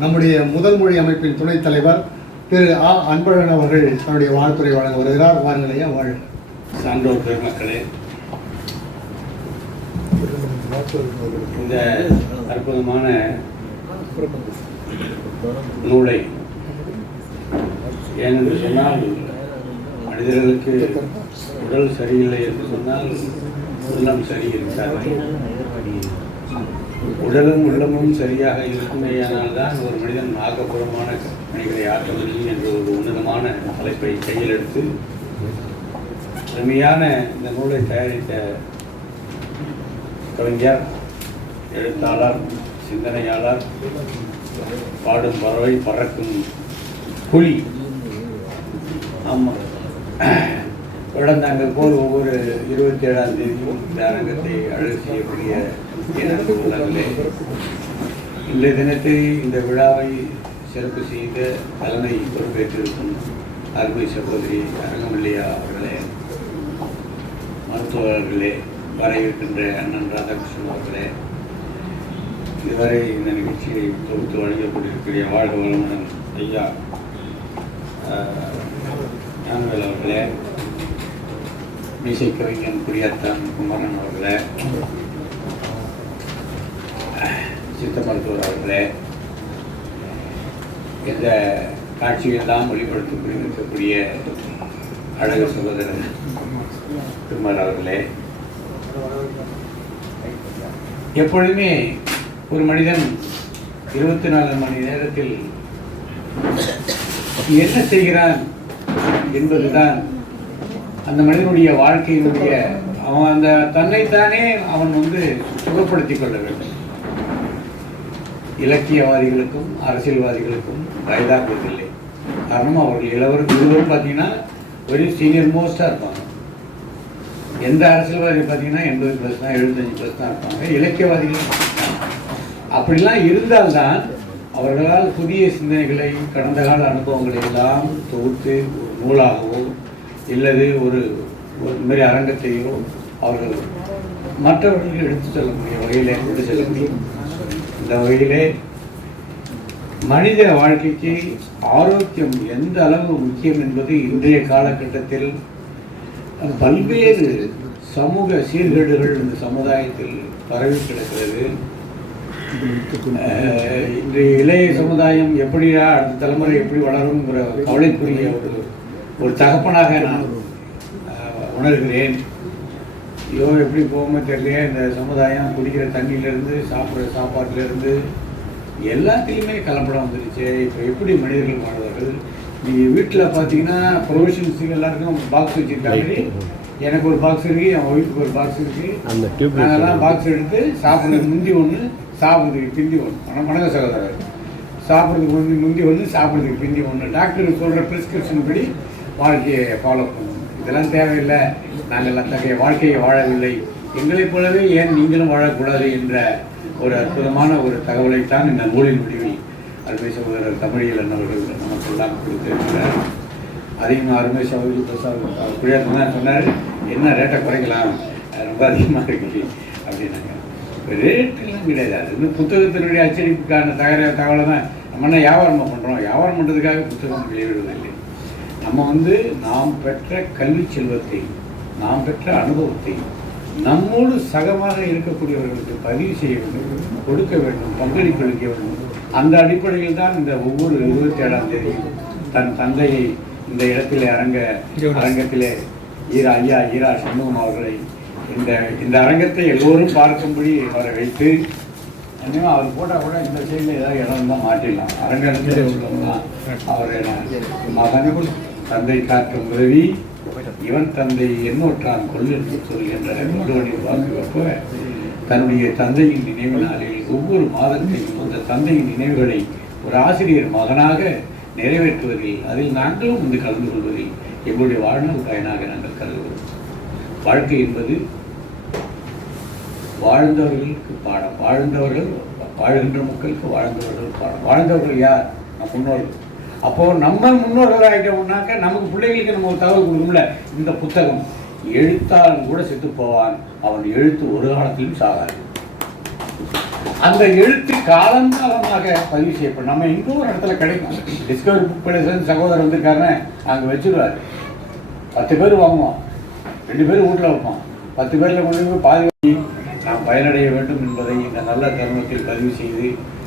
நம்முடைய முதல் மொழி அமைப்பின் துணைத் தலைவர் திரு ஆ. அன்பழகன் அவர்கள் தன்னுடைய வாழ்த்துறை வழங்க வருகிறார். வாருங்களையா வாழ்க சான்றோர் பெருமக்களே இந்த அற்புதமான நூலை ஏனென்று சொன்னால் மனிதர்களுக்கு உடல் சரியில்லை என்று சொன்னால் உள்ளம் சரியிருக்காது உடலும் உள்ளமும் சரியாக இருக்குமேயானால் தான் ஒரு மனிதன் ஆக்கப்பூர்வமான பணிகளை ஆற்ற முடியும் என்ற ஒரு உன்னதமான தலைப்பை கையில் எடுத்து திறமையான இந்த நூலை தயாரித்த கவிஞர் எழுத்தாளர் சிந்தனையாளர் பாடும் பறவை பறக்கும் புலி. ஆமாம். கடந்தாங்க போர் ஒவ்வொரு இருபத்தி ஏழாம் தேதியும் இந்த அரங்கத்தை அழகு செய்யக்கூடிய எனது உள்ளங்களே இன்றைய தினத்தில் இந்த விழாவை சிறப்பு செய்த தலைமை பொறுப்பேற்றிருக்கும் அருமை சகோதரி அரங்கமல்லியா அவர்களே மருத்துவர்களே வர இருக்கின்ற அண்ணன் ராதாகிருஷ்ணன் அவர்களே இதுவரை இந்த நிகழ்ச்சியை தொகுத்து வழங்கப்பட்டிருக்கிற வாழ்க வளமுடன் ஐயா ஞானவேல் அவர்களே மீசை கவிஞன் குடியாத்தான் குமரன் அவர்களே. சித்த மருத்துவர் அவர்களே. இந்த காட்சியெல்லாம் ஒளிபரப்பு புரிந்திருக்கக்கூடிய அழகு சகோதரன் குமார் அவர்களே. எப்பொழுதுமே ஒரு மனிதன் இருபத்தி நாலு மணி நேரத்தில் என்ன செய்கிறான் என்பதுதான் அந்த மனிதனுடைய வாழ்க்கையினுடைய அவன் அந்த தன்னைத்தானே அவன் வந்து சுகப்படுத்திக் கொள்ள வேண்டும். இலக்கியவாதிகளுக்கும் அரசியல்வாதிகளுக்கும் வயதாக்குவதில்லை காரணம் அவர்கள் இளவரும் இருவரும் பார்த்தீங்கன்னா ஒரு சீனியர் மோஸ்டாக இருப்பாங்க. எந்த அரசியல்வாதி பார்த்தீங்கன்னா எண்பது ப்ளஸ் தான் எழுபத்தஞ்சு ப்ளஸ் தான் இருப்பாங்க. இலக்கியவாதிகள் அப்படிலாம் இருந்தால்தான் அவர்களால் புதிய சிந்தனைகளை கடந்த கால அனுபவங்களை எல்லாம் தொகுத்து ஒரு நூலாகவோ இல்லது ஒரு ஒரு இந்த மாதிரி அரங்கத்தையோ அவர்கள் மற்றவர்களுக்கு எடுத்து செல்லக்கூடிய வகையில் கொண்டு செல்ல முடியும். இந்த வகையிலே மனித வாழ்க்கைக்கு ஆரோக்கியம் எந்த அளவு முக்கியம் என்பது இன்றைய காலகட்டத்தில் பல்வேறு சமூக சீர்கேடுகள் இந்த சமுதாயத்தில் பரவி கிடக்கிறது. இன்றைய இளைய சமுதாயம் எப்படியா அடுத்த தலைமுறை எப்படி வளருங்கிற கவலைக்குரிய ஒரு ஒரு தகப்பனாக நான் உணர்கிறேன். ஐயோ எப்படி போகுமோ தெரியலையே இந்த சமுதாயம் குடிக்கிற தண்ணியிலேருந்து சாப்பிட்ற சாப்பாட்டிலேருந்து எல்லாத்துலேயுமே கலப்படம் வந்துருச்சு. இப்போ எப்படி மனிதர்கள் வாழ்வார்கள்? நீங்கள் வீட்டில் பார்த்தீங்கன்னா ப்ரொவிஷன்ஸுக்கு எல்லாருக்கும் பாக்ஸ் வச்சுருக்காங்க. எனக்கு ஒரு பாக்ஸ் இருக்குது என் ஒய்ஃபுக்கு ஒரு பாக்ஸ் இருக்குது நாங்கெல்லாம் பாக்ஸ் எடுத்து சாப்பிட்றதுக்கு முந்தி ஒன்று சாப்பிட்றதுக்கு பிந்தி ஒன்று ஆனால் வணக்க சகோதரர் சாப்பிட்றதுக்கு முந்தி முந்தி ஒன்று சாப்பிட்றதுக்கு பிந்தி ஒன்று டாக்டர் சொல்கிற ப்ரிஸ்கிரிப்ஷன் படி வாழ்க்கையை ஃபாலோ பண்ணணும் இதெல்லாம் தேவையில்லை. நாங்கள் அத்தகைய வாழ்க்கையை வாழவில்லை. எங்களைப் போலவே ஏன் நீங்களும் வாழக்கூடாது என்ற ஒரு அற்புதமான ஒரு தகவலைத்தான் இந்த நூலின் முடிவில் அருமை சகோதரர் தமிழில் அவர்கள் நமக்கெல்லாம் கொடுத்திருக்கிறார். அதிகமாக அருமை சகோதரி பிரசாத் குடியாத்தம் தான் சொன்னார் என்ன ரேட்டை குறைக்கலாம்? அது ரொம்ப அதிகமாக இருக்குது அப்படின்னாங்க. ரேட்டுலாம் கிடையாது. அது வந்து புத்தகத்தினுடைய அச்சடிப்புக்கான தகவல் தகவலை தான். நம்ம என்ன வியாபாரம் பண்ணுறோம் வியாபாரம் பண்ணுறதுக்காக புத்தகம் வெளியிடுவதில்லை நம்ம வந்து நாம் பெற்ற கல்வி செல்வத்தை நாம் பெற்ற அனுபவத்தை நம்மோடு சகமாக இருக்கக்கூடியவர்களுக்கு பதிவு செய்ய வேண்டும் கொடுக்க வேண்டும் பங்களிப்பு அளிக்க வேண்டும். அந்த அடிப்படையில் தான் இந்த ஒவ்வொரு இருபத்தி ஏழாம் தேதியும் தன் தந்தையை இந்த இடத்திலே அரங்க அரங்கத்திலே ஈரா ஐயா ஈரா சண்முகம் அவர்களை இந்த இந்த அரங்கத்தை எல்லோரும் பார்க்கும்படி அவரை வைத்து என்னமோ அவர் போட்டால் கூட இந்த சைடில் ஏதாவது இடம் தான் மாட்டிடலாம். அரங்கத்திலே உள்ளவங்க அவரை நான் தந்தை காக்கும் உதவி இவன் தந்தை எண்ணூற்றான் கொள்ளென்று சொல்கின்ற முருகனின் வாக்கு வைப்ப தன்னுடைய தந்தையின் நினைவு நாளில் ஒவ்வொரு மாதத்தையும் அந்த தந்தையின் நினைவுகளை ஒரு ஆசிரியர் மகனாக நிறைவேற்றுவதில் அதில் நாங்களும் வந்து கலந்து கொள்வதில் எங்களுடைய வாழ்நாள் பயனாக நாங்கள் கருதுகிறோம். வாழ்க்கை என்பது வாழ்ந்தவர்களுக்கு பாடம் வாழ்ந்தவர்கள் வாழ்கின்ற மக்களுக்கு வாழ்ந்தவர்கள் பாடம். வாழ்ந்தவர்கள் யார்? நம் முன்னோர்கள். அப்போ நம்ம முன்னோர்கள் ஆகிட்டோம்னாக்க நமக்கு பிள்ளைகளுக்கு நம்ம ஒரு தகவல் கொடுக்கும்ல இந்த புத்தகம். எழுத்தாளன் கூட செத்து போவான் அவன் எழுத்து ஒரு காலத்திலும் சாகாது. அந்த எழுத்து காலங்காலமாக பதிவு செய்யப்படும் நம்ம எங்கோ ஒரு இடத்துல கிடைக்கும். டிஸ்கவரி புக் பிளேஸ்ல சகோதரர் வந்திருக்காருன்னு அங்கே வச்சுருவார். பத்து பேர் வாங்குவோம் ரெண்டு பேரும் வீட்டில் வைப்போம் பத்து பேரில் கொண்டு போய் பாதி வாங்கி நாம் பயனடைய வேண்டும் என்பதை இந்த நல்ல தருணத்தில் பதிவு செய்து